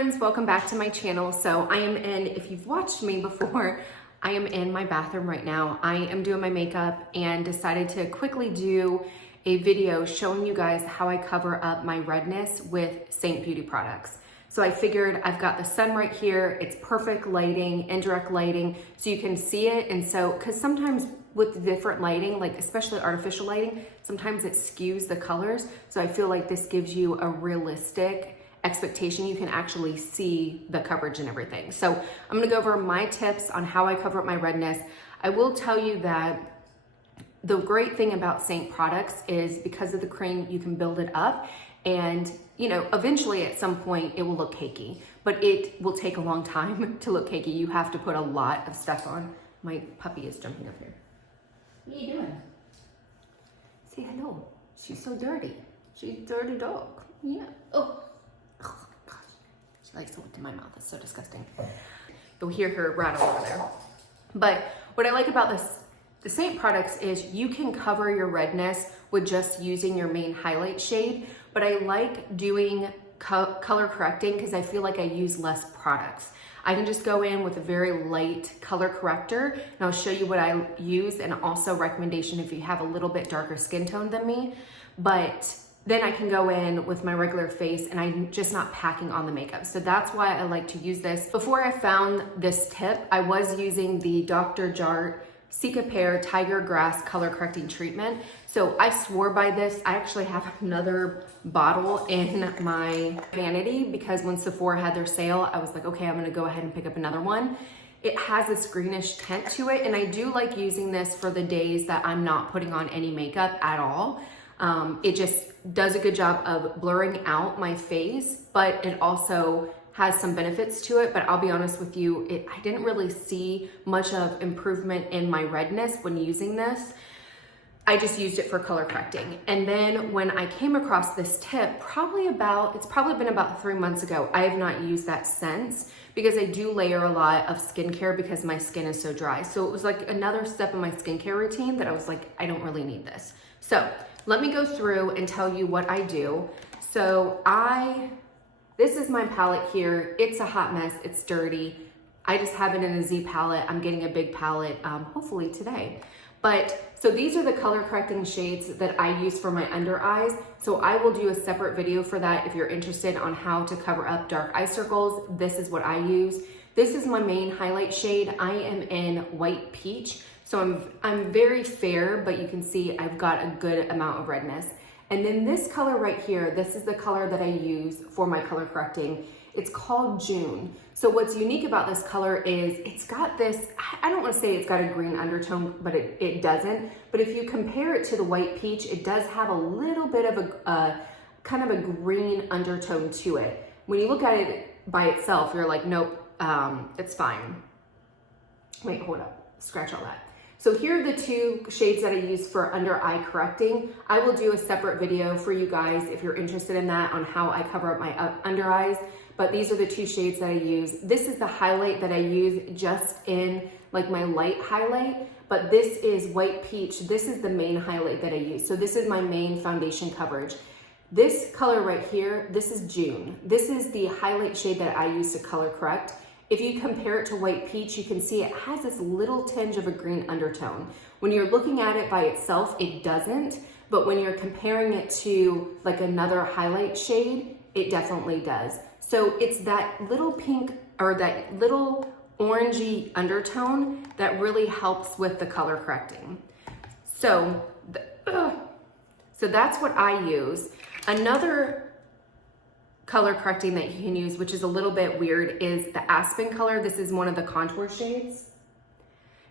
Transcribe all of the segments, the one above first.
friends, welcome back to my channel. So I am in, if you've watched me before, I am in my bathroom right now. I am doing my makeup and decided to quickly do a video showing you guys how I cover up my redness with Seint beauty products. So I figured I've got the sun right here, it's perfect lighting, indirect lighting, so you can see it. And so, cause sometimes with different lighting, like especially artificial lighting, sometimes it skews the colors. So I feel like this gives you a realistic expectation. You can actually see the coverage and everything. So I'm gonna go over my tips on how I cover up my redness. I will tell you that the great thing about Seint products is because of the cream, you can build it up and eventually at some point it will look cakey, but it will take a long time to look cakey. You have to put a lot of stuff on. My puppy is jumping up here. What are you doing? Say hello. She's so dirty. She's a dirty dog. Yeah. Oh my gosh. She likes to look in my mouth. It's so disgusting. You'll hear her rattle over there. But what I like about the Seint products is you can cover your redness with just using your main highlight shade, but I like doing color correcting because I feel like I use less products. I can just go in with a very light color corrector and I'll show you what I use and also recommendation if you have a little bit darker skin tone than me. But then I can go in with my regular face and I'm just not packing on the makeup. So that's why I like to use this. Before I found this tip, I was using the Dr. Jart Cicapair Tiger Grass Color Correcting Treatment. So I swore by this. I actually have another bottle in my vanity because when Sephora had their sale, I was like, okay, I'm gonna go ahead and pick up another one. It has this greenish tint to it, and I do like using this for the days that I'm not putting on any makeup at all. It just does a good job of blurring out my face, but it also has some benefits to it. But I'll be honest with you, I didn't really see much of improvement in my redness when using this. I just used it for color correcting. And then when I came across this tip, it's probably been about 3 months ago. I have not used that since because I do layer a lot of skincare because my skin is so dry. So it was like another step in my skincare routine that I was like, I don't really need this. So let me go through and tell you what I do. So this is my palette here. It's a hot mess, it's dirty. I just have it in a Z palette. I'm getting a big palette, hopefully today. But so these are the color correcting shades that I use for my under eyes. So I will do a separate video for that if you're interested on how to cover up dark eye circles. This is what I use. This is my main highlight shade. I am in White Peach. So I'm very fair, but you can see I've got a good amount of redness. And then this color right here, this is the color that I use for my color correcting. It's called June. So what's unique about this color is it's got this, I don't want to say it's got a green undertone, but it doesn't. But if you compare it to the White Peach, it does have a little bit of a kind of a green undertone to it. When you look at it by itself, you're like, nope, it's fine. Wait, hold up, scratch all that. So here are the two shades that I use for under eye correcting. I will do a separate video for you guys if you're interested in that on how I cover up my under eyes. But these are the two shades that I use. This is the highlight that I use just in like my light highlight, but this is White Peach. This is the main highlight that I use. So this is my main foundation coverage. This color right here, this is June. This is the highlight shade that I use to color correct. If you compare it to White Peach, you can see it has this little tinge of a green undertone. When you're looking at it by itself, it doesn't, but when you're comparing it to like another highlight shade, it definitely does. So it's that little pink or that little orangey undertone that really helps with the color correcting. So that's what I use. Another color correcting that you can use, which is a little bit weird, is the Aspen color. This is one of the contour shades.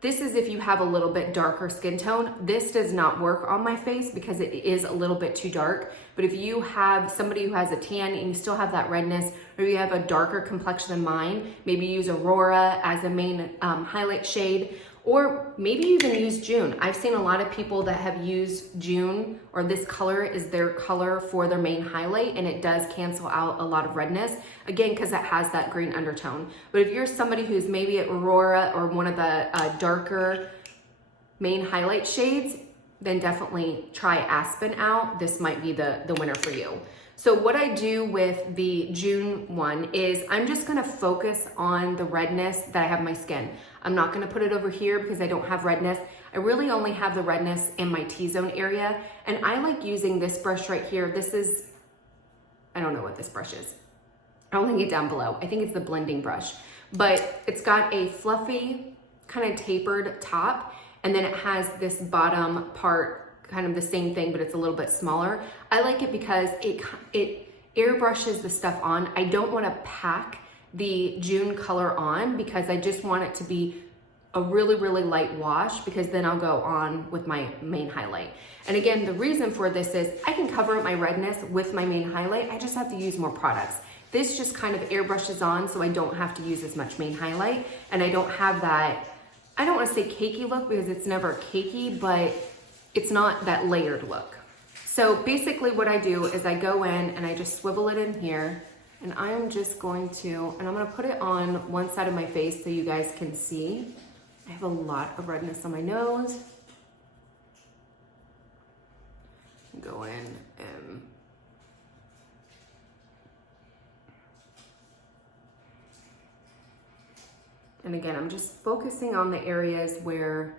This is if you have a little bit darker skin tone. This does not work on my face because it is a little bit too dark. But if you have somebody who has a tan and you still have that redness, or you have a darker complexion than mine, maybe use Aurora as a main highlight shade, or maybe even use June. I've seen a lot of people that have used June, or this color is their color for their main highlight, and it does cancel out a lot of redness, again, because it has that green undertone. But if you're somebody who's maybe at Aurora or one of the darker main highlight shades, then definitely try Aspen out. This might be the winner for you. So what I do with the June one is I'm just gonna focus on the redness that I have in my skin. I'm not gonna put it over here because I don't have redness. I really only have the redness in my T-zone area. And I like using this brush right here. This is, I don't know what this brush is. I'll link it down below. I think it's the blending brush, but it's got a fluffy, kind of tapered top. And then it has this bottom part, kind of the same thing, but it's a little bit smaller. I like it because it airbrushes the stuff on. I don't want to pack the June color on because I just want it to be a really, really light wash, because then I'll go on with my main highlight. And again, the reason for this is I can cover up my redness with my main highlight. I just have to use more products. This just kind of airbrushes on, so I don't have to use as much main highlight, and I don't have that, I don't want to say cakey look because it's never cakey, but it's not that layered look. So basically what I do is I go in and I just swivel it in here, and I'm just going to, and I'm going to put it on one side of my face so you guys can see. I have a lot of redness on my nose. Go in and again, I'm just focusing on the areas where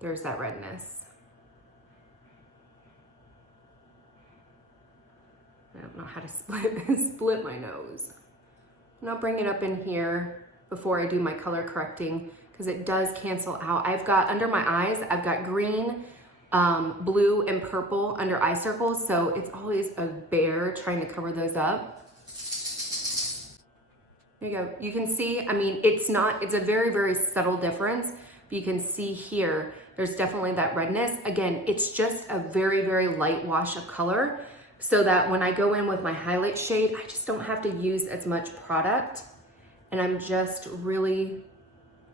there's that redness. I don't know how to split my nose. And I'll bring it up in here before I do my color correcting, because it does cancel out. I've got under my eyes, I've got green, blue, and purple under eye circles. So it's always a bear trying to cover those up. There you go. You can see, I mean, it's a very, very subtle difference. But you can see here, there's definitely that redness. Again, it's just a very, very light wash of color, so that when I go in with my highlight shade, I just don't have to use as much product. And I'm just really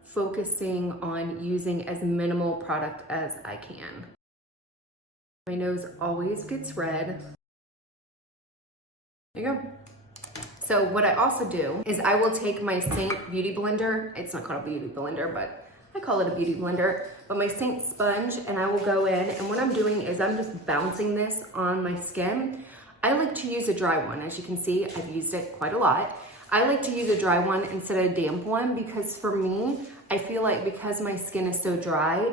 focusing on using as minimal product as I can. My nose always gets red. There you go. So what I also do is I will take my Seint Beauty Blender. It's not called a beauty blender, but I call it a beauty blender. But my Seint sponge, and I will go in, and what I'm doing is I'm just bouncing this on my skin. I like to use a dry one. As you can see, I've used it quite a lot. I like to use a dry one instead of a damp one, because for me, I feel like because my skin is so dry,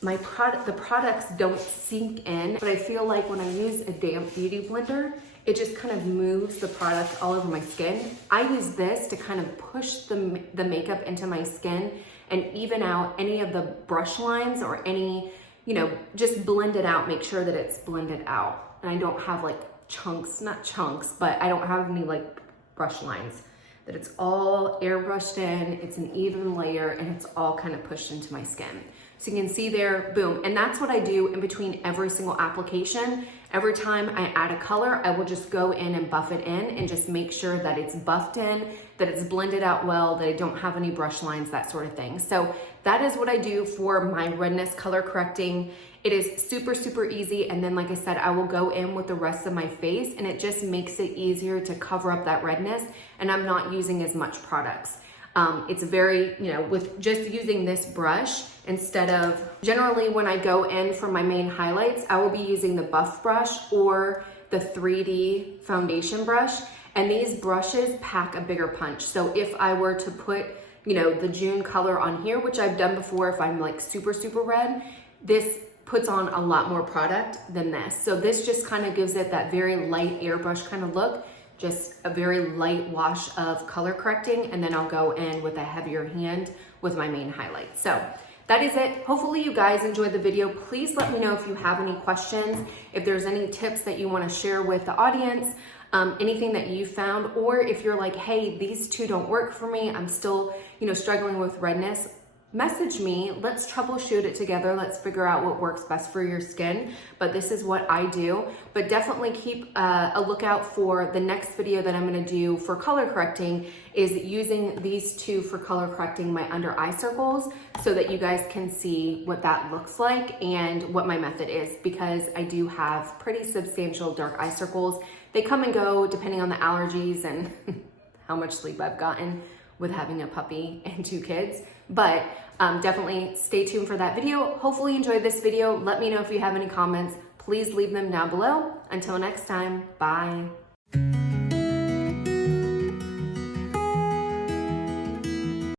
the products don't sink in. But I feel like when I use a damp beauty blender, it just kind of moves the product all over my skin. I use this to kind of push the makeup into my skin and even out any of the brush lines or any, just blend it out, make sure that it's blended out. And I don't have like chunks, not chunks, but I don't have any like brush lines, that it's all airbrushed in, it's an even layer, and it's all kind of pushed into my skin. So you can see there, boom. And that's what I do in between every single application. Every time I add a color, I will just go in and buff it in and just make sure that it's buffed in, that it's blended out well, that I don't have any brush lines, that sort of thing. So that is what I do for my redness color correcting. It is super, super easy. And then, like I said, I will go in with the rest of my face, and it just makes it easier to cover up that redness, and I'm not using as much products. It's very, with just using this brush instead of, generally when I go in for my main highlights, I will be using the buff brush or the 3D foundation brush. And these brushes pack a bigger punch. So if I were to put, the June color on here, which I've done before, if I'm like super, super red, this puts on a lot more product than this. So this just kind of gives it that very light airbrush kind of look. Just a very light wash of color correcting, and then I'll go in with a heavier hand with my main highlight. So that is it. Hopefully you guys enjoyed the video. Please let me know if you have any questions, if there's any tips that you want to share with the audience, anything that you found, or if you're like, hey, these two don't work for me, I'm still, struggling with redness. Message me, let's troubleshoot it together. Let's figure out what works best for your skin. But this is what I do. But definitely keep a lookout for the next video that I'm gonna do for color correcting, is using these two for color correcting my under eye circles, so that you guys can see what that looks like and what my method is, because I do have pretty substantial dark eye circles. They come and go depending on the allergies and how much sleep I've gotten with having a puppy and 2 kids. But definitely stay tuned for that video. Hopefully you enjoyed this video. Let me know if you have any comments. Please leave them down below. Until next time, bye.